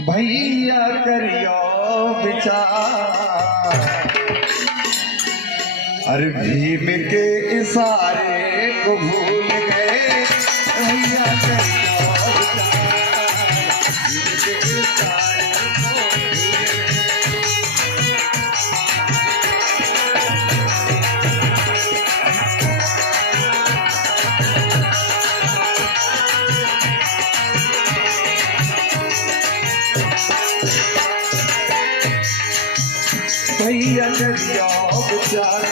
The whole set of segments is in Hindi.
भैया करियो विचार, अरे भीम के इशारे को भूल गए। भैया करियो विचार, भीम के इशारे को भूल भैया करियो विचार,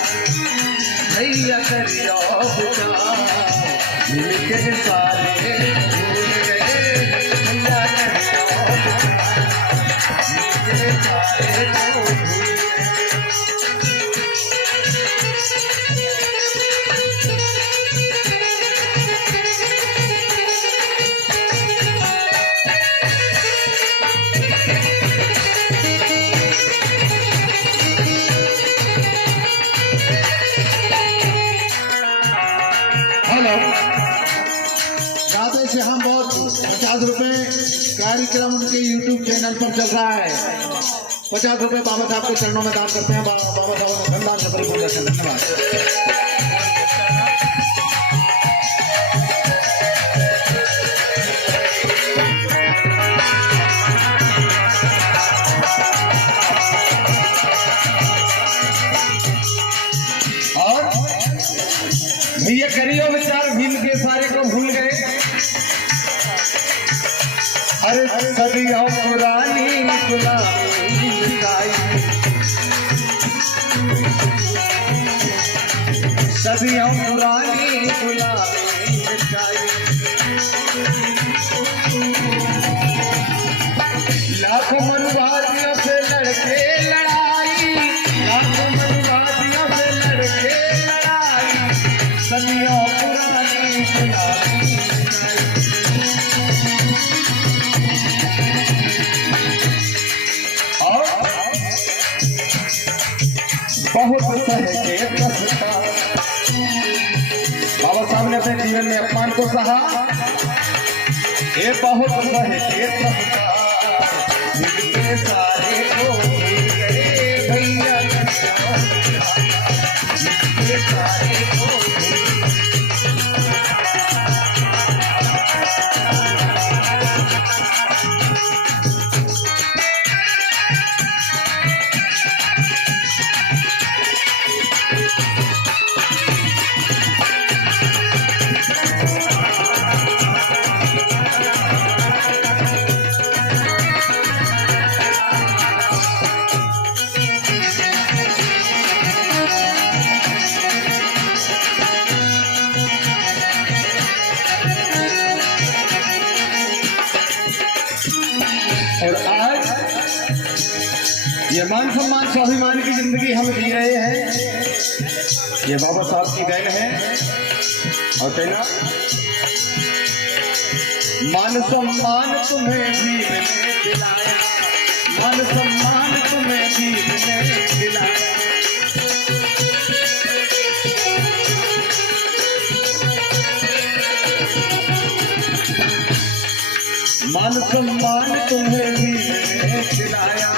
भैया करियो विचार, भीम के इशारे भूल गए। भैया करियो विचार, भीम के इशारे को भूल गए। राधे से हम बहुत 50 रुपए कार्यक्रम उनके YouTube चैनल पर चल रहा है। 50 रुपए बाबा साहब के चरणों में दान करते हैं। बाबा साहब ने धनदान का परिपूर्ण दर्शन। धन्यवाद। भैया करियो विचार, भीम के सारे को भूल गए। अरे सदियों पुरानी गुलामी मिटाई, सदियों पुरानी गुलामी मिटाई। लाखों मनुवादियों से लड़के लड़ाई, लाखों मनुवादियों से लड़के लड़ाई, सदियों पुरानी गुलामी और बहुत सह के कसता। बाबा साहब ने अपने जीवन में अपमान को सहा। ये बहुत सह के कसता, भीम के सारे को भूल गए। भैया भीम के सारे को और आज ये मान सम्मान स्वाभिमान की जिंदगी हम जी रहे हैं। ये बाबा साहब की देन है। और कहना मान सम्मान तुम्हें भीम ने दिलाया, मान सम्मान तुम्हें भीम ने दिलाया। मान सम्मान तुम्हें भीम ने दिलाया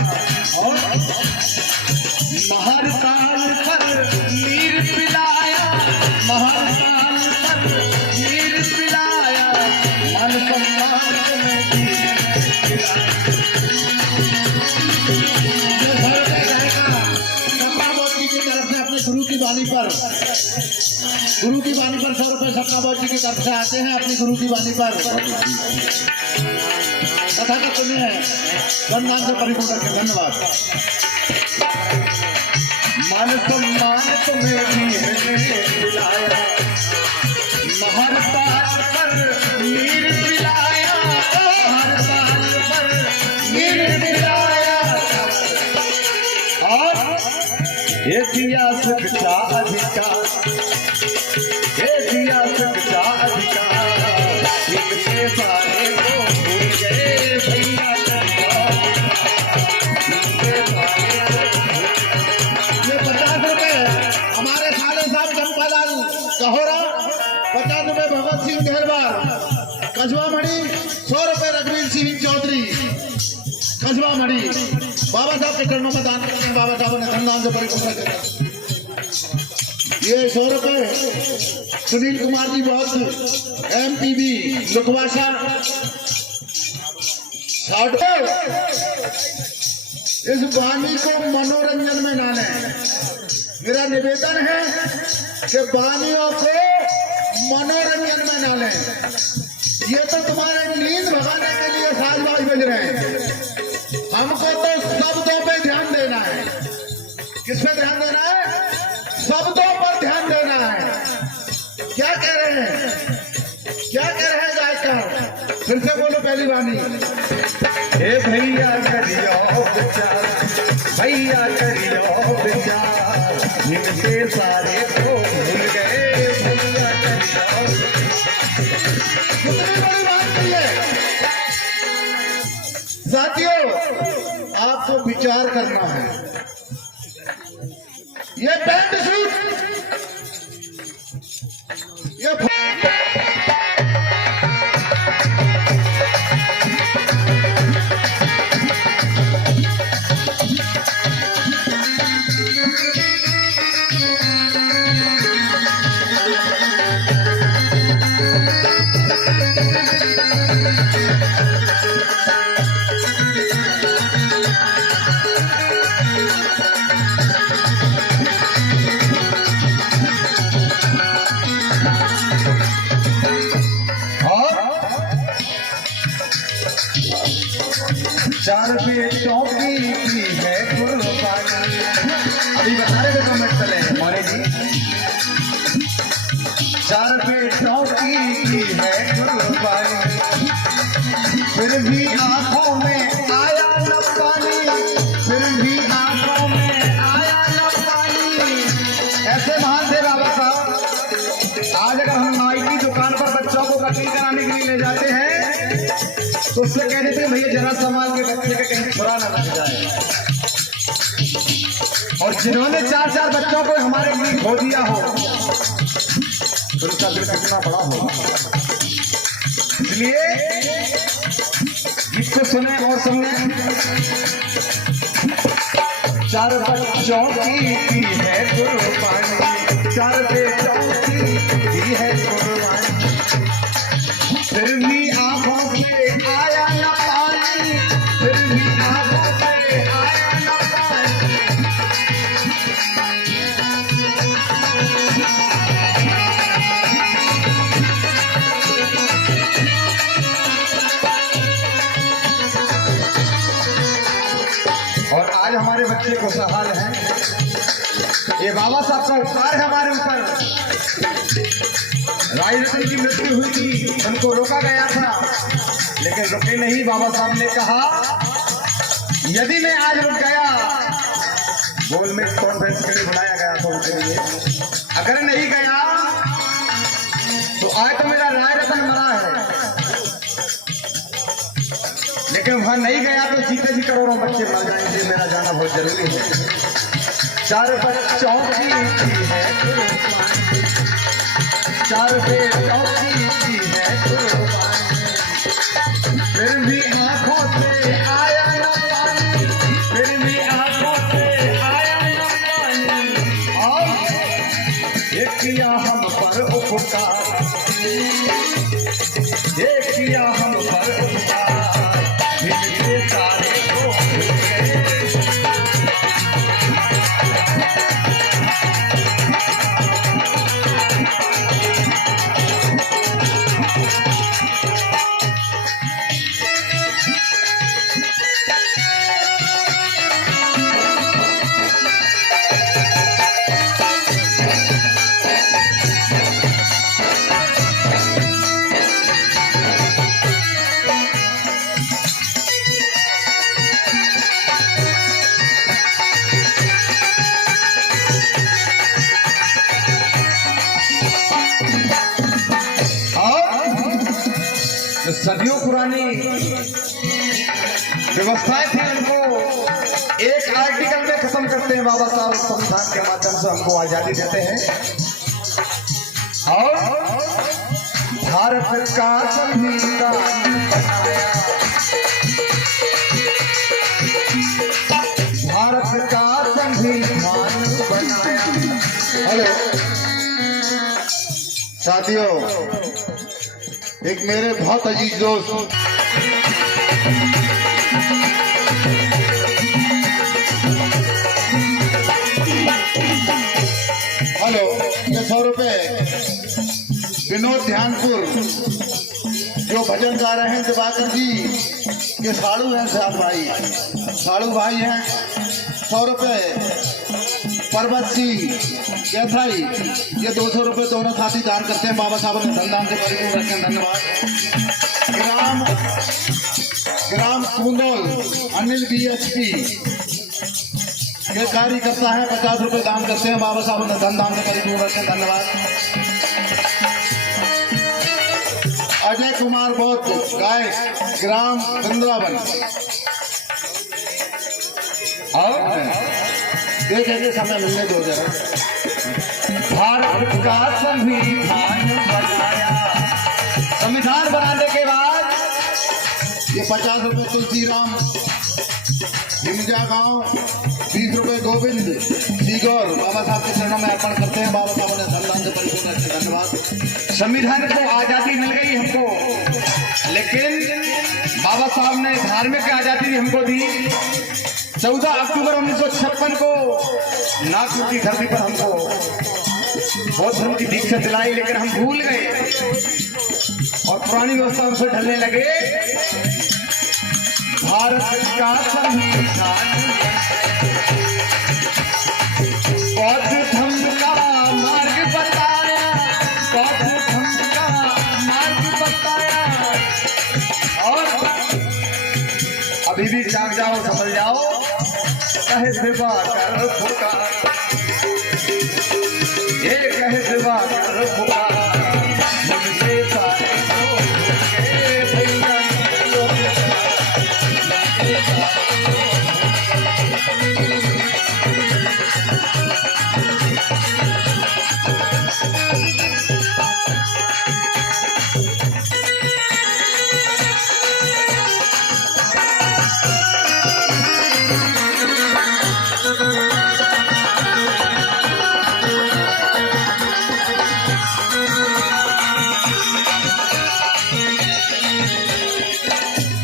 और महरताल पर नीर पिलाया, महरताल पर नीर पिलाया। मान सम्मान तुम्हें भीम ने दिलाया। की तरफ से अपने गुरु की वाणी पर 100 रुपए सपना बाबू जी की तरफ से आते हैं। अपनी गुरु की वाणी पर कथा का सुनिए, धनदान से परिपूर्ण करके। धन्यवाद। मान सम्मान तुम्हें भीम ने दिलाया, महरताल पर नीर पिलाया, महरताल पर नीर पिलाया। और ये दिया शिक्षा अधिकार, ये दिया शिक्षा अधिकार, भीम के सारे को भूल गए। भैया ये 50 रुपए हमारे साले साहब चंपालाल कहोरा, 50 रुपए भगत सिंह देहरवार, कछुआ मणि, 100 रुपए रघुवीर सिंह चौधरी, 10वां मणि बाबा साहब के चरणों में दान करते हैं। बाबा साहब ने धनदान से परिपूर्ण कर दिया। ये 100 रुपए सुनील कुमार जी बहुत MPB लुकवासा 60। इस वाणी को मनोरंजन में ना लें। मेरा निवेदन है कि वाणियों को मनोरंजन में ना लें। ये तो तुम्हारे नींद भगाने के लिए साजबाज बज रहे हैं। हमको तो शब्दों पे ध्यान देना है। किस पे ध्यान देना है? शब्दों पर ध्यान देना है। क्या कह रहे हैं? क्या कह रहे हैं गायकार? फिर से बोलो पहली वाणी। हे भैया करियो विचार, भैया करियो विचार, इनके सारे को भूल गए। भैया करियो कितनी बड़ी बात की है। साथियों, आपको विचार करना है। ये पैंट सूट, ये चार पेटों की है कुर्बानी। अभी बता रहे थे कमेंट चले हमारे जी। चार पेटों की है कुर्बानी, फिर भी आंखों में आया न पानी, फिर भी आंखों में आया न पानी। ऐसे महान थे बाबा साहब। आज अगर हम नाई की दुकान पर बच्चों को कटिंग कराने के लिए ले जाते हैं तो उससे कह देते हैं भैया जरा संभाल के बच्चे के कहीं छुरा ना लग जाए। और जिन्होंने 4-4 बच्चों को हमारे लिए खो दिया हो तो उसका दिल कितना बड़ा होगा। इसलिए गीत को सुने और सुने। चार बच्चों की है कुर्बानी, चार बेटों की है कुर्बानी, फिर भी आंखों से आया न पानी, फिर भी आंखों से आया न पानी। और आज हमारे बच्चे को सहाल है। ये बाबा साहब का उपकार है हमारे ऊपर। राय रतन की मृत्यु हुई थी, उनको रोका गया था, लेकिन रुके नहीं। बाबा साहब ने कहा यदि मैं आज रुक गया, गोल में कॉन्फ्रेंस के लिए बुलाया गया था उनके लिए, अगर नहीं गया तो आज तो मेरा राय रतन मरा है, लेकिन वहां नहीं गया तो जीते जी करोड़ों बच्चे मर जाएंगे। मेरा जाना बहुत जरूरी है। चार बच्चों की है कुर्बानी, चार बेटों की है कुर्बानी, फिर भी आंखों से आया न पानी, फिर भी आंखों से आया न पानी। और ये किया हम पर उपकार, ये किया हम पर उपकार, इनके सारे को भूल गए। सदियों पुरानी व्यवस्थाएं थी, उनको एक आर्टिकल में खत्म करते हैं बाबा साहब। संविधान के माध्यम से हमको आजादी देते हैं और भारत का संविधान बनाया, साथियों, एक मेरे बहुत अजीज दोस्त हेलो, ये 100 रुपए विनोद ध्यानपुर जो भजन गा रहे हैं दिवाकर जी के साड़ू हैं, साड़ू भाई हैं। 100 रुपए पर्वत सिंह कैथाई, ये 200 रुपए दोनों साथी दान करते हैं। बाबा साहब ने धनदान से परिपूर्ण रखें, धन्यवाद। ग्राम कुंदोल अनिल BHP ये कार्यकर्ता है, 50 रुपए दान करते हैं। बाबा साहब ने धनदान से परिपूर्ण रखें, धन्यवाद। अजय कुमार बौद्ध गायक ग्राम वृंदावन, और देखेंगे समय मिलने दो जरा। भारत का संविधान बनाया, संविधान बनाने के बाद ये 50 रुपए तुलसीराम हिमजा गांव, 20 रुपए गोविंद सीगौर बाबा साहब के चरणों में अर्पण करते हैं। बाबा साहब ने धनदान से परिपूर्ण रखें, धन्यवाद। संविधान को आजादी मिल गई हमको, लेकिन बाबा साहब ने धार्मिक आजादी हमको दी। 14 अक्टूबर 1956 को नागपुर की धरती पर हमको बौद्ध धर्म की दीक्षा दिलाई, लेकिन हम भूल गए और पुरानी व्यवस्था हमसे ढलने लगे। भारत का संविधान बौद्ध धर्म का मार्ग बताया, बौद्ध धर्म का मार्ग बताया। और अभी भी जाग जाओ, समझ जाओ, कहे सेवा कर पुकार, ये कहे सेवा कर पुकार, मुझसे सारे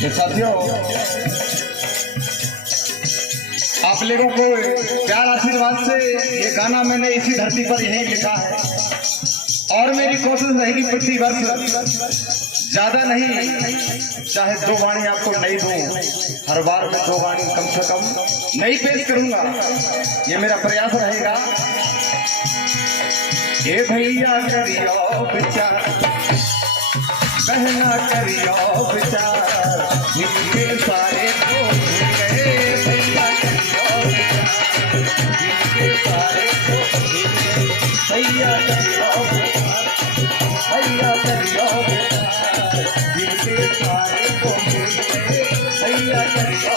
साथियों, आप लोगों को प्यार आशीर्वाद से ये गाना मैंने इसी धरती पर यही लिखा है, और मेरी कोशिश रहेगी प्रति वर्ष ज्यादा नहीं, चाहे 2 वाणी आपको नहीं दूं, हर बार मैं 2 वाणी कम से कम नहीं पेश करूंगा, ये मेरा प्रयास रहेगा। ये भैया करियो विचार, बहना करियो विचार, जिनके सारे को भूल गए, भैया करियो विचार, जिनके सारे को भूल गए, भैया करियो विचार, भैया करियो विचार, जिनके सारे को भूल गए, भैया करियो